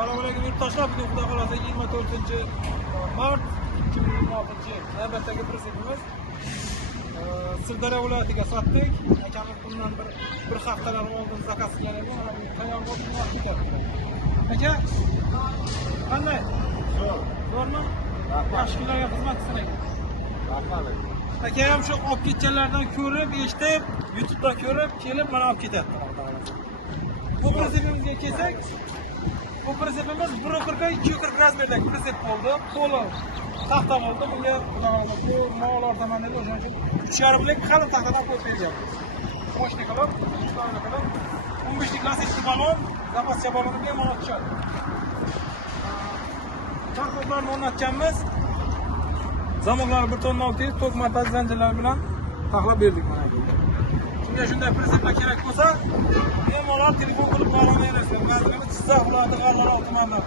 Assalomu alaykum yurtdoshlar. Bugun xudo xolasa 24-mart 2026-yil navbatdagi prezidentimiz Sirdaryo viloyatiga sotdik. Akamiz bundan bir haftalar oldin zakaz qilgan edi. Mana bu tayyor bo'lib ketyapti. Aka, qanday? Zo'rmi? Yaxshi kunlarga xizmat qilsin. Rahmat. Aka ham shu olib ketganlardan ko'rib, eshitib, YouTube'dan ko'rib, kelib mana olib ketyapti. Bu prezidentga kelsak, bu prezidentimiz 1.40 razmerdagi prezident bo'ldi. To'liq taxta bo'ldi. Bunga bu ma'lumot tomonidan o'sha 3,5 lik qalin taxtadan qo'yib beryapti. Moshni qilib, 15 lik lastikli balon, zapascha balonni bemalol tushadi. Tartiblarni o'rnatganmiz. Zamoqlarni 1 tonna 600 tok montaj zanjirlar bilan taxlab berdik mana. Shunga shunday prezidentlar kerak bo'lsa, bemalol telefon qilib bog'lanaverasizlar. Vazirimiz Jizzax viloyati G'arg'arov tumanidan.